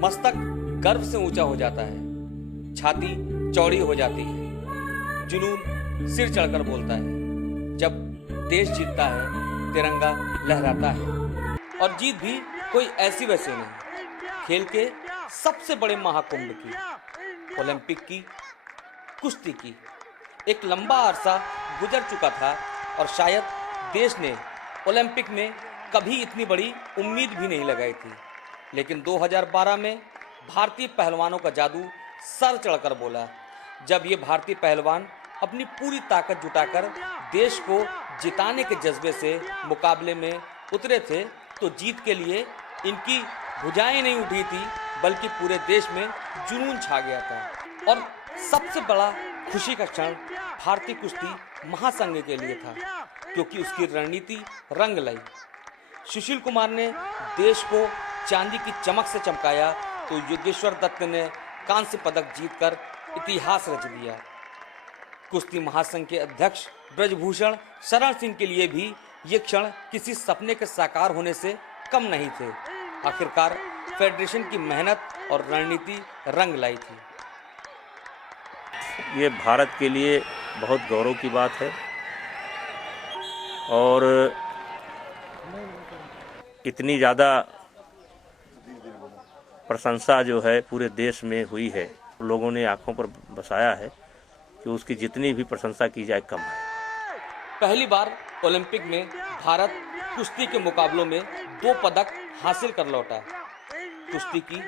मस्तक गर्व से ऊंचा हो जाता है, छाती चौड़ी हो जाती है, जुनून सिर चढ़कर बोलता है। जब देश जीतता है, तिरंगा लहराता है। और जीत भी कोई ऐसी वैसी नहीं, खेल के सबसे बड़े महाकुंभ की, ओलंपिक की, कुश्ती की। एक लंबा अरसा गुजर चुका था और शायद देश ने ओलंपिक में कभी इतनी बड़ी उम्मीद भी नहीं लगाई थी। लेकिन 2012 में भारतीय पहलवानों का जादू सर चढ़कर बोला। जब ये भारतीय पहलवान अपनी पूरी ताकत जुटाकर देश को जिताने के जज्बे से मुकाबले में उतरे थे, तो जीत के लिए इनकी भुजाएं नहीं उठी थी, बल्कि पूरे देश में जुनून छा गया था। और सबसे बड़ा खुशी का क्षण भारतीय कुश्ती महासंघ के लिए था, क्योंकि उसकी रणनीति रंग लाई। सुशील कुमार ने देश को चांदी की चमक से चमकाया, तो योगेश्वर दत्त ने कांस्य पदक जीतकर इतिहास रच दिया। कुश्ती महासंघ के अध्यक्ष ब्रजभूषण शरण सिंह के लिए भी ये क्षण किसी सपने के साकार होने से कम नहीं थे। आखिरकार फेडरेशन की मेहनत और रणनीति रंग लाई थी। ये भारत के लिए बहुत गौरव की बात है और इतनी ज़्यादा प्रशंसा जो है पूरे देश में हुई है, लोगों ने आंखों पर बसाया है कि उसकी जितनी भी प्रशंसा की जाए कम है। पहली बार ओलंपिक में भारत कुश्ती के मुकाबलों में 2 पदक हासिल कर लौटा। कुश्ती की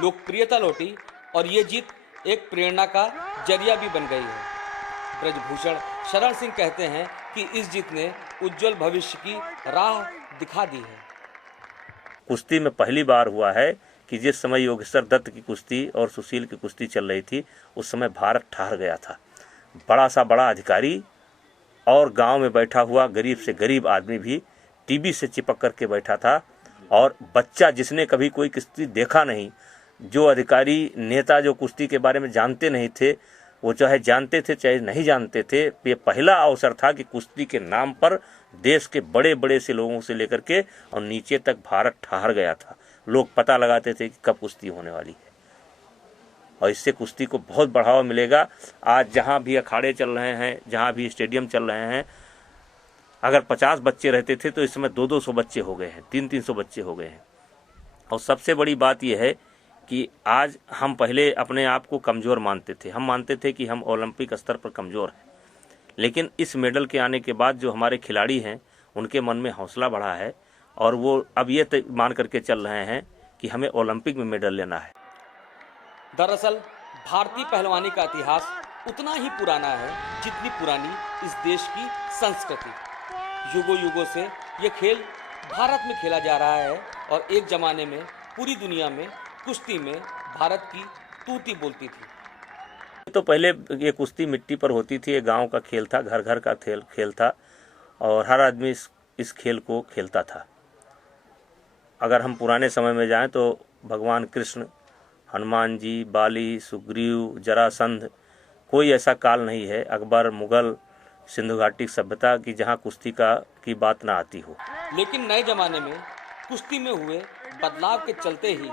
लोकप्रियता लौटी और ये जीत एक प्रेरणा का जरिया भी बन गई है। ब्रजभूषण शरण सिंह कहते हैं कि इस जीत ने उज्जवल भविष्य की राह दिखा दी है। कुश्ती में पहली बार हुआ है कि जिस समय योगेश्वर दत्त की कुश्ती और सुशील की कुश्ती चल रही थी, उस समय भारत ठहर गया था। बड़ा सा बड़ा अधिकारी और गांव में बैठा हुआ गरीब से गरीब आदमी भी टीवी से चिपक करके बैठा था, और बच्चा जिसने कभी कोई कुश्ती देखा नहीं, जो अधिकारी नेता जो कुश्ती के बारे में जानते नहीं थे, वो चाहे जानते थे चाहे नहीं जानते थे, ये पहला अवसर था कि कुश्ती के नाम पर देश के बड़े बड़े से लोगों से लेकर के और नीचे तक भारत ठहर गया था। लोग पता लगाते थे कि कब कुश्ती होने वाली है, और इससे कुश्ती को बहुत बढ़ावा मिलेगा। आज जहाँ भी अखाड़े चल रहे हैं, जहाँ भी स्टेडियम चल रहे हैं, अगर 50 बच्चे रहते थे तो इस समय 200-200 बच्चे हो गए हैं, 300-300 बच्चे हो गए हैं। और सबसे बड़ी बात यह है कि आज हम पहले अपने आप को कमज़ोर मानते थे, हम मानते थे कि हम ओलंपिक स्तर पर कमज़ोर हैं, लेकिन इस मेडल के आने के बाद जो हमारे खिलाड़ी हैं उनके मन में हौसला बढ़ा है और वो अब ये मान करके चल रहे हैं कि हमें ओलंपिक में मेडल लेना है। दरअसल भारतीय पहलवानी का इतिहास उतना ही पुराना है जितनी पुरानी इस देश की संस्कृति। युगों युगों से ये खेल भारत में खेला जा रहा है और एक जमाने में पूरी दुनिया में कुश्ती में भारत की तूती बोलती थी। तो पहले ये कुश्ती मिट्टी पर होती थी, ये गांव का खेल था, घर घर का खेल था और हर आदमी इस खेल को खेलता था। अगर हम पुराने समय में जाएं तो भगवान कृष्ण, हनुमान जी, बाली, सुग्रीव, जरासंध, कोई ऐसा काल नहीं है, अकबर, मुगल, सिंधु घाटी सभ्यता की जहां कुश्ती की बात ना आती हो। लेकिन नए जमाने में कुश्ती में हुए बदलाव के चलते ही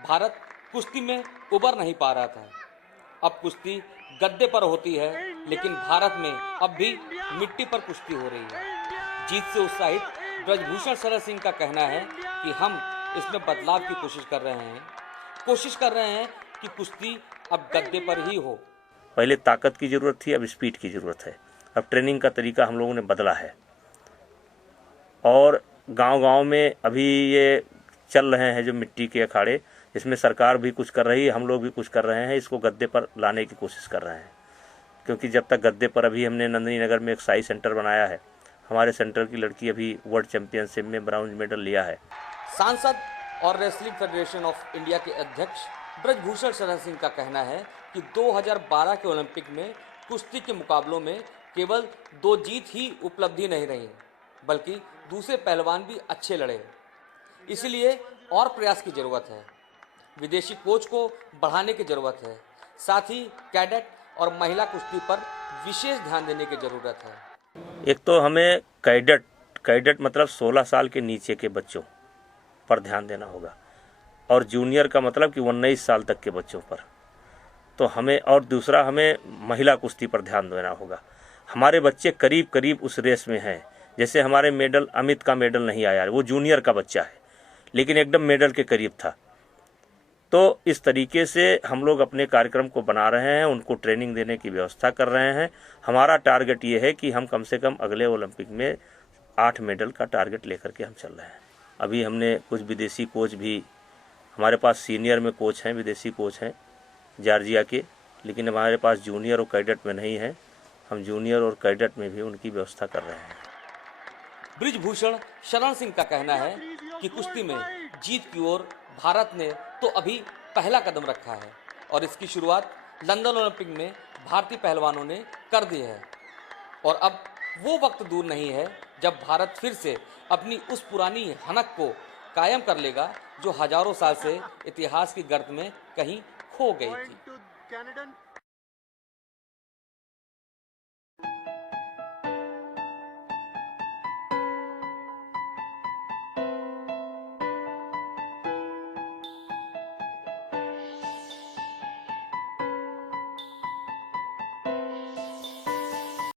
भारत कुश्ती में उबर नहीं पा रहा था। अब कुश्ती गद्दे पर होती है, लेकिन भारत में अब भी मिट्टी पर कुश्ती हो रही है। जीत से उत्साहित ब्रजभूषण शरण सिंह का कहना है कि हम इसमें बदलाव की कोशिश कर रहे हैं कि कुश्ती अब गद्दे पर ही हो। पहले ताकत की ज़रूरत थी, अब स्पीड की ज़रूरत है। अब ट्रेनिंग का तरीका हम लोगों ने बदला है और गांव-गांव में अभी ये चल रहे हैं जो मिट्टी के अखाड़े, इसमें सरकार भी कुछ कर रही है, हम लोग भी कुछ कर रहे हैं, इसको गद्दे पर लाने की कोशिश कर रहे हैं। क्योंकि जब तक गद्दे पर, अभी हमने नंदिनी नगर में एक साई सेंटर बनाया है, हमारे सेंटर की लड़की अभी वर्ल्ड चैंपियनशिप में ब्राउन मेडल लिया है। सांसद और रेसलिंग फेडरेशन ऑफ इंडिया के अध्यक्ष ब्रजभूषण शरण सिंह का कहना है कि 2012 के ओलंपिक में कुश्ती के मुकाबलों में केवल 2 जीत ही उपलब्धि नहीं रही, बल्कि दूसरे पहलवान भी अच्छे लड़े। इसलिए और प्रयास की ज़रूरत है, विदेशी कोच को बढ़ाने की ज़रूरत है, साथ ही कैडेट और महिला कुश्ती पर विशेष ध्यान देने की ज़रूरत है। एक तो हमें कैडेट मतलब 16 साल के नीचे के बच्चों पर ध्यान देना होगा। और जूनियर का मतलब कि 19 साल तक के बच्चों पर। तो हमें, और दूसरा हमें महिला कुश्ती पर ध्यान देना होगा। हमारे बच्चे करीब करीब उस रेस में हैं। जैसे हमारे मेडल, अमित का मेडल नहीं आया, वो जूनियर का बच्चा है लेकिन एकदम मेडल के करीब था। तो इस तरीके से हम लोग अपने कार्यक्रम को बना रहे हैं, उनको ट्रेनिंग देने की व्यवस्था कर रहे हैं। हमारा टारगेट ये है कि हम कम से कम अगले ओलंपिक में 8 मेडल का टारगेट लेकर के हम चल रहे हैं। अभी हमने कुछ विदेशी कोच भी, हमारे पास सीनियर में कोच हैं, विदेशी कोच हैं जॉर्जिया के, लेकिन हमारे पास जूनियर और कैडेट में नहीं है। हम जूनियर और कैडेट में भी उनकी व्यवस्था कर रहे हैं। ब्रिजभूषण शरण सिंह का कहना है कि कुश्ती में जीत की ओर भारत ने तो अभी पहला कदम रखा है और इसकी शुरुआत लंदन ओलंपिक में भारतीय पहलवानों ने कर दी है और अब वो वक्त दूर नहीं है जब भारत फिर से अपनी उस पुरानी हनक को कायम कर लेगा जो हजारों साल से इतिहास की गर्त में कहीं खो गई थी।